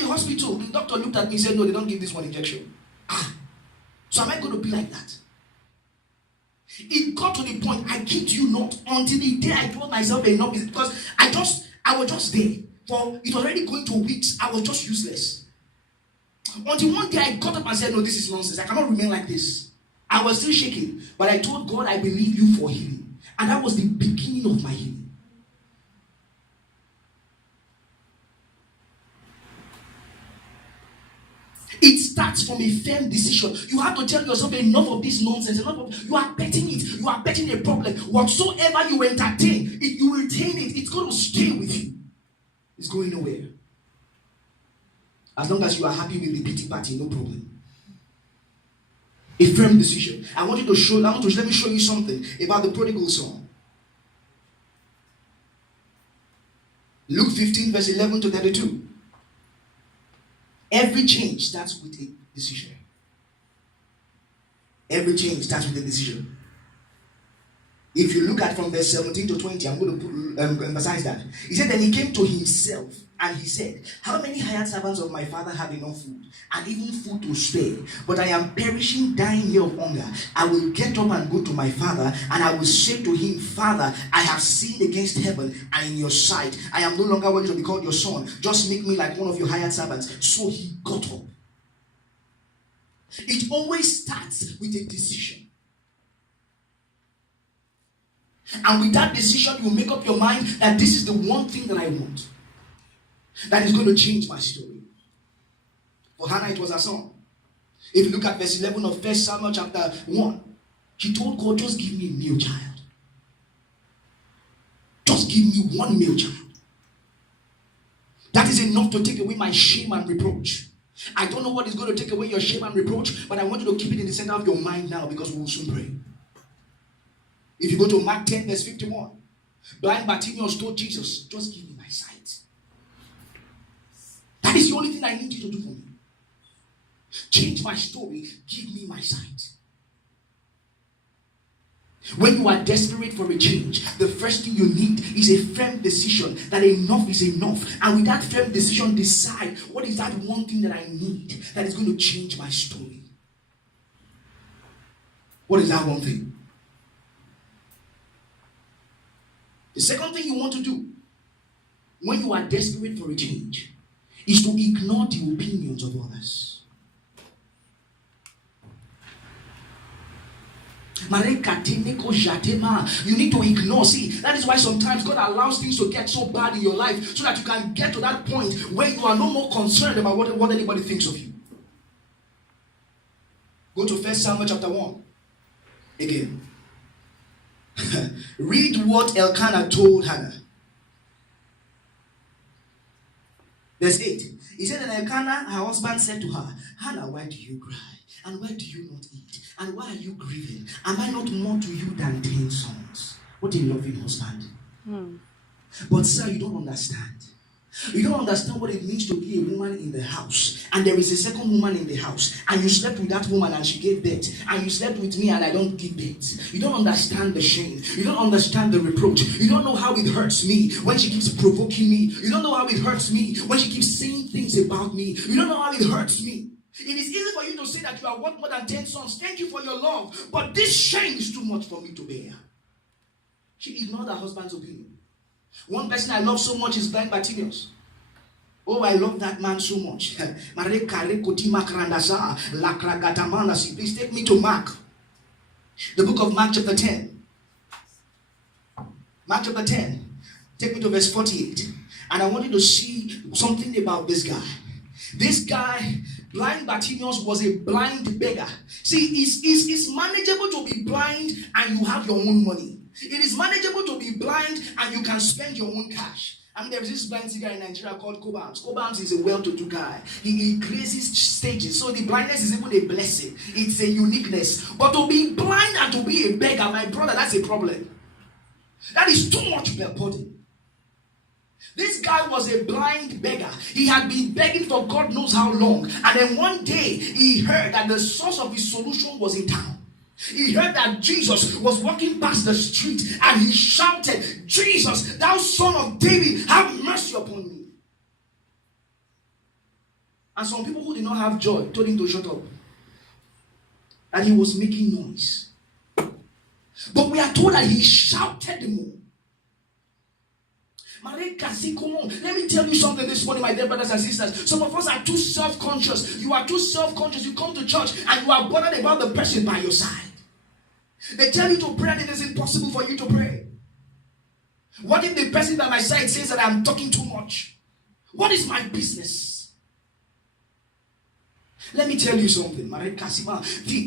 the hospital. The doctor looked at me and said, no, they don't give this one injection. So am I going to be like that? It got to the point, I kid you not, until the day I told myself enough is because I was just there. For it was already going to weeks. I was just useless. Until one day I got up and said, no, this is nonsense. I cannot remain like this. I was still shaking. But I told God, I believe you for healing. And that was the beginning of my healing. It starts from a firm decision. You have to tell yourself enough of this nonsense. You are betting it. You are betting a problem. Whatsoever you entertain, you retain it. It's going to stay with you. It's going nowhere. As long as you are happy with the pity party, no problem. A firm decision. Let me show you something about the prodigal son. Luke 15, verse 11 to 32. Every change starts with a decision. Every change starts with a decision. If you look at from verse 17 to 20, I'm going to emphasize that. He said, then he came to himself and he said, how many hired servants of my father have enough food and even food to spare? But I am perishing, dying here of hunger. I will get up and go to my father, and I will say to him, Father, I have sinned against heaven and in your sight. I am no longer worthy to be called your son. Just make me like one of your hired servants. So he got up. It always starts with a decision. And with that decision, you make up your mind that this is the one thing that I want. That is going to change my story. For Hannah, it was her son. If you look at verse 11 of 1 Samuel chapter 1, she told God, just give me a male child. Just give me one male child. That is enough to take away my shame and reproach. I don't know what is going to take away your shame and reproach, but I want you to keep it in the center of your mind now, because we will soon pray. If you go to Mark 10, verse 51, blind Bartimaeus told Jesus, just give me my sight. That is the only thing I need you to do for me. Change my story. Give me my sight. When you are desperate for a change, the first thing you need is a firm decision that enough is enough. And with that firm decision, decide what is that one thing that I need that is going to change my story. What is that one thing? The second thing you want to do when you are desperate for a change is to ignore the opinions of others. You need to ignore. See, that is why sometimes God allows things to get so bad in your life so that you can get to that point where you are no more concerned about what anybody thinks of you. Go to 1 Samuel chapter 1 again. Read what Elkanah told Hannah. Verse 8. He said that Elkanah, her husband, said to her, Hannah, why do you cry? And why do you not eat? And why are you grieving? Am I not more to you than 10 sons? What a loving husband. But sir, you don't understand. You don't understand what it means to be a woman in the house, and there is a second woman in the house, and you slept with that woman and she gave birth, and you slept with me and I don't give birth. You don't understand the shame. You don't understand the reproach. You don't know how it hurts me when she keeps provoking me. You don't know how it hurts me when she keeps saying things about me. You don't know how it hurts me. It is easy for you to say that you are worth more than 10 sons. Thank you for your love, but this shame is too much for me to bear. She ignored her husband's opinion. One person I love so much is blind Bartimaeus. Oh, I love that man so much. Please take me to Mark. The book of Mark chapter 10. Mark chapter 10. Take me to verse 48. And I want you to see something about this guy. This guy, blind Bartimaeus, was a blind beggar. See, it's manageable to be blind and you have your own money. It is manageable to be blind and you can spend your own cash. I mean, there is this blind guy in Nigeria called Kobams. Kobams is a well-to-do guy. He graces stages. So the blindness is even a blessing. It's a uniqueness. But to be blind and to be a beggar, my brother, that's a problem. That is too much burden. This guy was a blind beggar. He had been begging for God knows how long. And then one day, he heard that the source of his solution was in town. He heard that Jesus was walking past the street and he shouted, Jesus, thou son of David, have mercy upon me. And some people who did not have joy told him to shut up. And he was making noise. But we are told that he shouted the more. Come on. Let me tell you something this morning, my dear brothers and sisters. Some of us are too self-conscious. You are too self-conscious. You come to church and you are bothered about the person by your side. They tell you to pray and it is impossible for you to pray. What if the person by my side says that I'm talking too much? What is my business? Let me tell you something.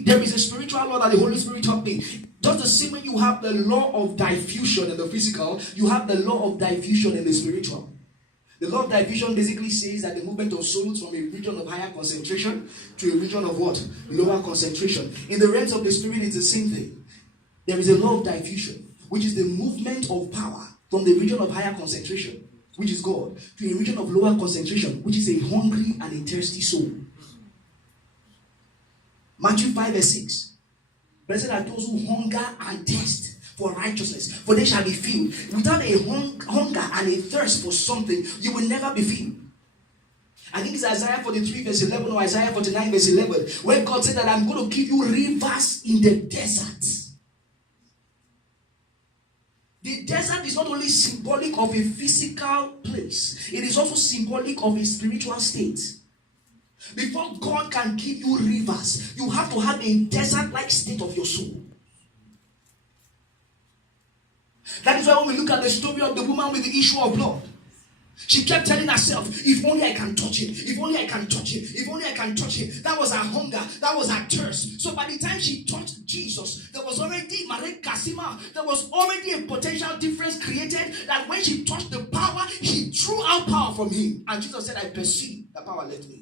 There is a spiritual law that the Holy Spirit taught me. Just the same way you have the law of diffusion in the physical, you have the law of diffusion in the spiritual. The law of diffusion basically says that the movement of souls from a region of higher concentration to a region of what? Lower concentration. In the realms of the spirit, it's the same thing. There is a law of diffusion, which is the movement of power from the region of higher concentration, which is God, to a region of lower concentration, which is a hungry and a thirsty soul. Matthew 5 verse 6. Blessed are those who hunger and thirst for righteousness, for they shall be filled. Without a hunger and a thirst for something, you will never be filled. I think it's Isaiah 43 verse 11 or Isaiah 49 verse 11, where God said that I'm going to give you rivers in the desert. The desert is not only symbolic of a physical place, it is also symbolic of a spiritual state. Before God can give you rivers, you have to have a desert-like state of your soul. That is why when we look at the story of the woman with the issue of blood, she kept telling herself, if only I can touch him, if only I can touch him, if only I can touch him. That was her hunger, that was her thirst. So by the time she touched Jesus, there was already a potential difference created, that when she touched the power, he drew out power from him. And Jesus said, I perceive the power left me.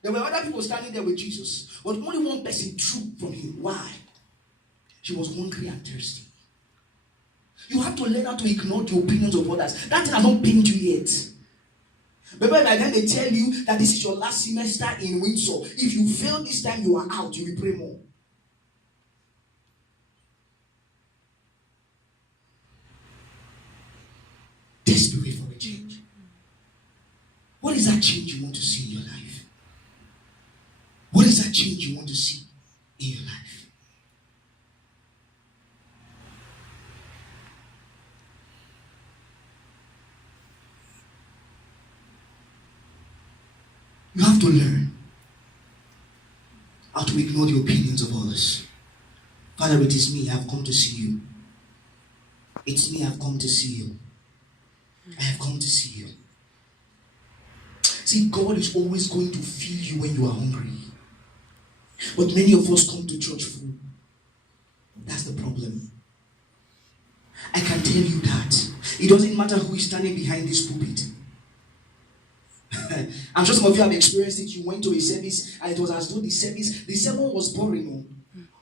There were other people standing there with Jesus, but only one person drew from him. Why? She was hungry and thirsty. You have to learn how to ignore the opinions of others. That thing has not pained you yet. But by the time they tell you that this is your last semester in Windsor, if you fail this time, you are out. You will pray more. Desperate for a change. What is that change you want to see in your life? What is that change you want to see in your life? You have to learn how to ignore the opinions of others. Father, it is me. I have come to see you. It's me. I have come to see you. I have come to see you. See, God is always going to feed you when you are hungry. But many of us come to church full. That's the problem. I can tell you that. It doesn't matter who is standing behind this pulpit. I'm sure some of you have experienced it. You went to a service and it was as though the sermon was boring.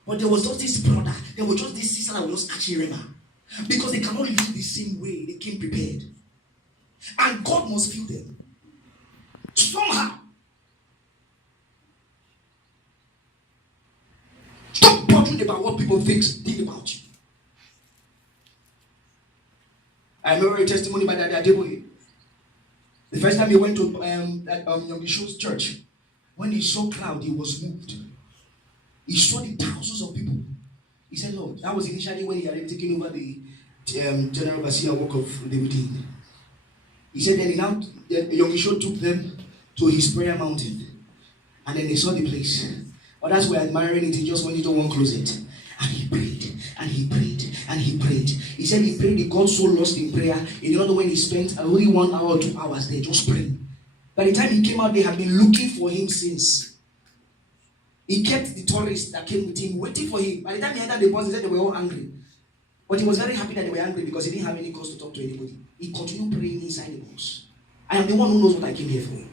But there was just this brother, there was just this sister that was just catching rema. Because they cannot live the same way. They came prepared. And God must fill them. Somehow. Stop bothering about what people think about you. I remember a testimony by Daddy Adeboye. The first time he went to Yongishul's church, when he saw crowd, he was moved. He saw the thousands of people. He said, Lord, that was initially when he had taken over the general Basia work of the meeting. He said then Yongishul took them to his prayer mountain. And then they saw the place. Others were admiring it. He just went into one closet. And he prayed. And he prayed. And he prayed. He said he prayed. He got so lost in prayer. He did not know when he spent only 1 hour or 2 hours there just praying. By the time he came out, they had been looking for him since. He kept the tourists that came with him waiting for him. By the time he entered the bus, he said they were all angry. But he was very happy that they were angry because he didn't have any cause to talk to anybody. He continued praying inside the bus. I am the one who knows what I came here for.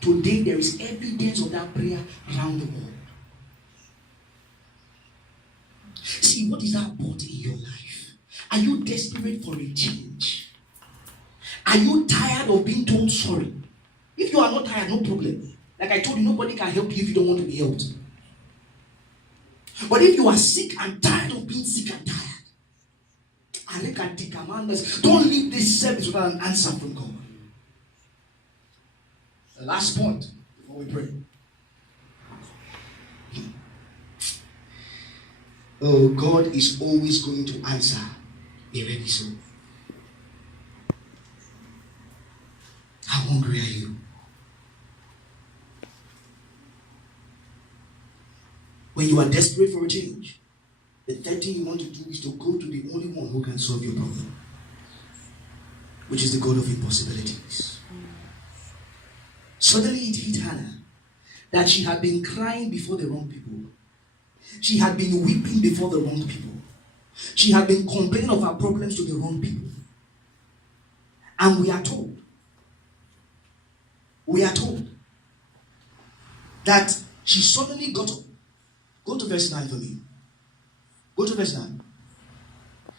Today, there is evidence of that prayer around the world. See, what is that body in your life? Are you desperate for a change? Are you tired of being told sorry? If you are not tired, no problem. Like I told you, nobody can help you if you don't want to be helped. But if you are sick and tired of being sick and tired, and look at the commanders, don't leave this service without an answer from God. The last point, before we pray. Oh, God is always going to answer a ready soul. How hungry are you? When you are desperate for a change, the third thing you want to do is to go to the only one who can solve your problem, which is the God of impossibilities. Suddenly it hit Hannah that she had been crying before the wrong people. She had been weeping before the wrong people. She had been complaining of her problems to the wrong people. And we are told that she suddenly got up. Go to verse 9 for me. Go to verse 9.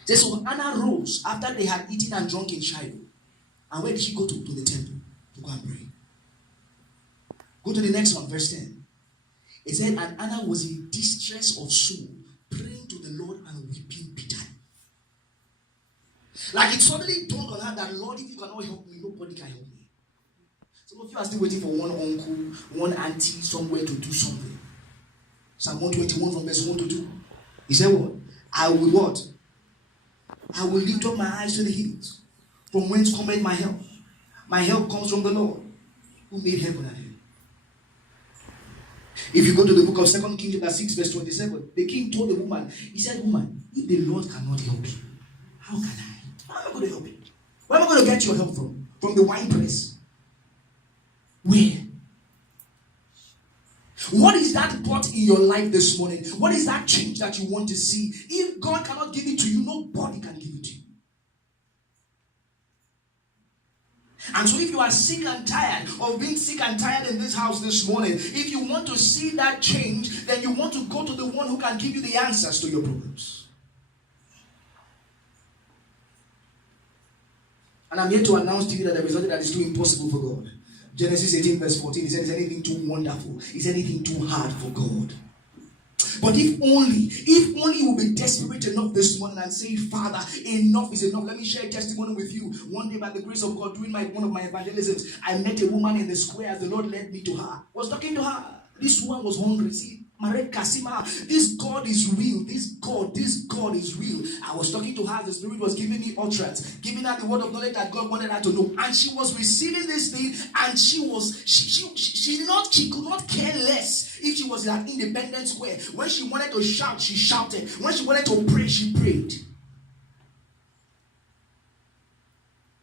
It says, so Anna rose after they had eaten and drunk in Shiloh. And where did she go to? To the temple to go and pray. Go to the next one, verse 10. It said, and Anna was in distress of soul, praying to the Lord and weeping bitterly. Like it suddenly dawned on her that, Lord, if you cannot help me, nobody can help me. Some of you are still waiting for one uncle, one auntie somewhere to do something. Psalm 121 from verse 1 to 2. He said what? I will what? I will lift up my eyes to the hills. From whence cometh my help? My help comes from the Lord, who made heaven and earth. If you go to the book of 2 Kings chapter 6 verse 27, the king told the woman, he said, woman, if the Lord cannot help you, how can I? How am I going to help you? Where am I going to get your help from? From the wine press? Where? What is that pot in your life this morning? What is that change that you want to see? If God cannot give it to you, nobody can give it to you. And so if you are sick and tired of being sick and tired in this house this morning, if you want to see that change, then you want to go to the one who can give you the answers to your problems. And I'm here to announce to you that there is nothing that is too impossible for God. Genesis 18 verse 14, he said, is anything too wonderful? Is anything too hard for God? But if only you will be desperate enough this morning and say, Father, enough is enough. Let me share a testimony with you. One day by the grace of God, doing one of my evangelisms, I met a woman in the square as the Lord led me to her. I was talking to her. This woman was hungry. See, Marek Kasima, this God is real. This God is real. I was talking to her. The Spirit was giving me utterance, giving her the word of knowledge that God wanted her to know. And she was receiving this thing, and she could not care less if she was in an independent square. When she wanted to shout, she shouted. When she wanted to pray, she prayed.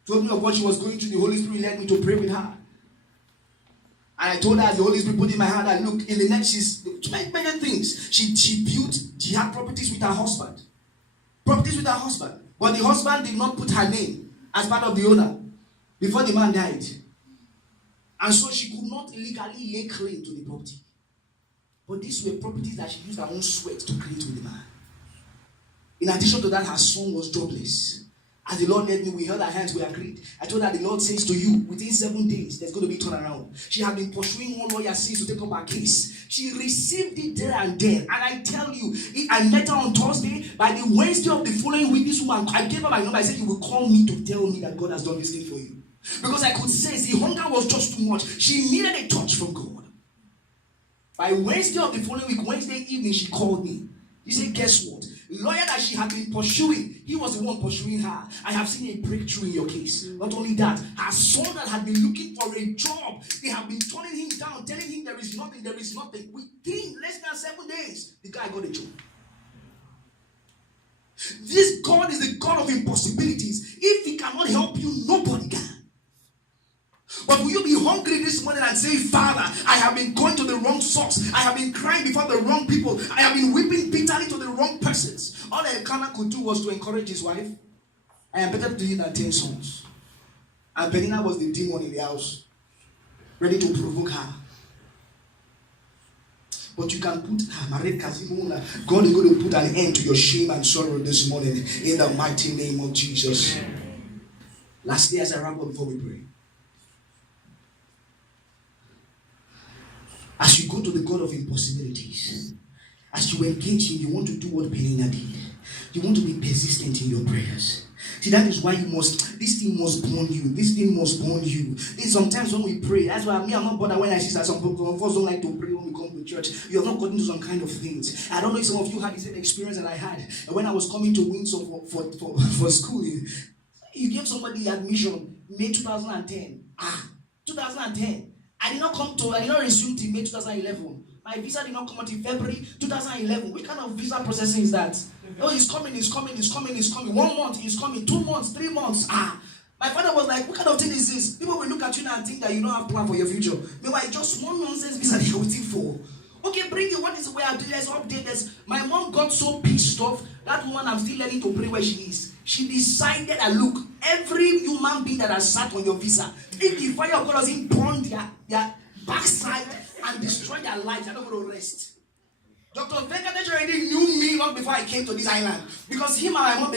Told me of what she was going through. The Holy Spirit led me to pray with her. And I told her, as the Holy Spirit put in my hand, that look, in the next, she's to make many things. She had properties with her husband. But the husband did not put her name as part of the owner before the man died. And so she could not legally lay claim to the property. But these were properties that she used her own sweat to create with the man. In addition to that, her son was jobless. As the Lord led me, we held our hands, we agreed. I told her, the Lord says to you, within 7 days, there's going to be a turnaround. She had been pursuing one lawyer since to take up her case. She received it there and then. And I tell you, I met her on Thursday. By the Wednesday of the following week, this woman, I gave her my number. I said, you will call me to tell me that God has done this thing for you. Because I could sense the hunger was just too much. She needed a touch from God. By Wednesday of the following week, Wednesday evening, she called me. She said, guess what? The lawyer that she had been pursuing, he was the one pursuing her. I have seen a breakthrough in your case. Not only that, her son that had been looking for a job, they have been turning him down, telling him there is nothing. Within less than 7 days, the guy got a job. This God is the God of impossibilities. If he cannot help you, nobody can. But will you be hungry this morning and say, Father, I have been going to the wrong source. I have been crying before the wrong people. I have been weeping bitterly to the wrong persons. All Elkanah could do was to encourage his wife. I am better to you than 10 sons. And Penina was the demon in the house, ready to provoke her. But you can put God is going to put an end to your shame and sorrow this morning in the mighty name of Jesus. Lastly, as I wrap up before we pray. As you go to the God of impossibilities, as you engage him, you want to do what Penina did. You want to be persistent in your prayers. See, that is why this thing must bond you. This thing must bond you. Sometimes when we pray, that's why I'm not bothered when I see that some of us don't like to pray when we come to church. You have not gotten to some kind of things. I don't know if some of you had the same experience that I had. And when I was coming to Windsor for school, you gave somebody admission May 2010. 2010. I did not resume till May 2011. My visa did not come until February 2011. What kind of visa processing is that? Oh, he's coming. 1 month, he's coming. 2 months, 3 months. My father was like, what kind of thing is this? People will look at you now and think that you don't have plan for your future. Meanwhile, just one nonsense visa that you're waiting for. Okay, bring it. What is the way I do this? Update this. My mom got so pissed off. That woman, I'm still learning to pray where she is. She decided that, look, every human being that has sat on your visa, if the fire of God doesn't burn their backside and destroy their lives, they're not going to rest. Dr. Venkatesh already knew me long before I came to this island. Because him and my mom,